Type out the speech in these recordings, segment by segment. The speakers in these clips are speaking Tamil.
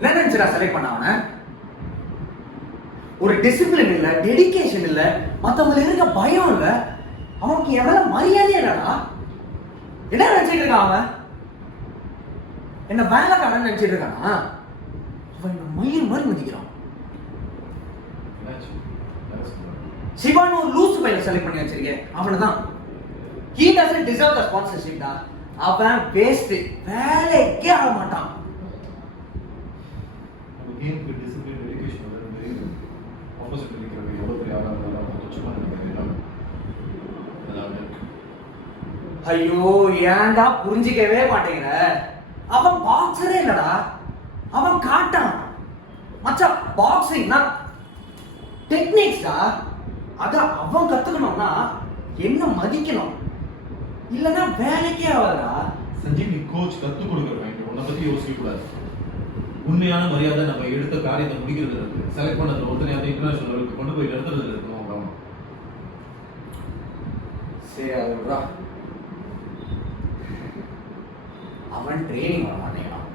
என்ன நினைச்சா செலக்ட் பண்ண அவனை? ஒரு டிசிப்ளின் இல்ல, டெடிகேஷன் இல்ல, மத்தவங்க இருக்க பயம் இல்ல, அவனுக்கு எவ்வளவு மரியாதையே இல்லடா. என்ன நினைச்சிட்டு இருக்கான் அவன்? என்ன வேலைக்காரன் நினைச்சிட்டு இருக்கானா? அவன் என்ன மயிர் மாதிரி மதிக்கிறான். சிவான்னு ஒரு லூஸ் பையனை செலக்ட் பண்ணி வச்சிருக்கேன், அவனதான். He doesn't deserve the sponsorship டா. அவன் வேஸ்ட், வேலைக்கே ஆக மாட்டான். கேமுக்கு டிசிப்ளின் டெடிகேஷன் வந்து ஆப்போசிட் இருக்கிறது எவ்வளோ பெரிய ஆளாக இருந்தாலும் சும்மா நினைக்கிறேன். ஐயோ ஏன்டா புரிஞ்சிக்கவே மாட்டேங்கிற? அவன் பாக்ஸரே இல்லடா, அவன் காட்டான். மச்சான் பாக்ஸிங்னா டெக்னிக்ஸ்டா. அத அவன் கத்துக்கணும்னா என்ன மதிக்கணும், இல்லைன்னா வேலைக்கே ஆகாதா. சஞ்சீவ், நீ கோச் கற்றுக் கொடுக்குற வேண்டிய உன்னை பற்றி யோசிக்க கூடாது. உண்மையான மரியாதை நம்ம எடுத்த காரியத்தை முடிக்கிறது இருக்கு. செலக்ட் பண்ணது ஒருத்தனையாவது இன்டர்நேஷனல் லெவலுக்கு கொண்டு போய் நிறுத்துறது இருக்கும். கவனம். சரி அது விட்றா. அவன் ட்ரைனிங் பண்ண மாட்டேங்கிறான்,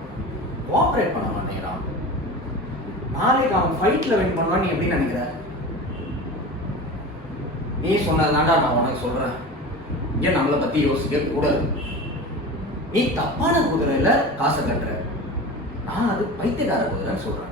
கோஆப்ரேட் பண்ண மாட்டேங்கிறான். நாளைக்கு அவன் ஃபைட்ல வின் பண்ணுவான் நீ எப்படி நினைக்கிற? நீ சொன்னதாண்டா நான் உனக்கு சொல்றேன், இங்க நம்மளை பத்தி யோசிக்க கூடாது. நீ தப்பான குதிரையில காசை கட்டுற, நான் அது பைத்தியக்கார குதிரைன்னு சொல்றேன்.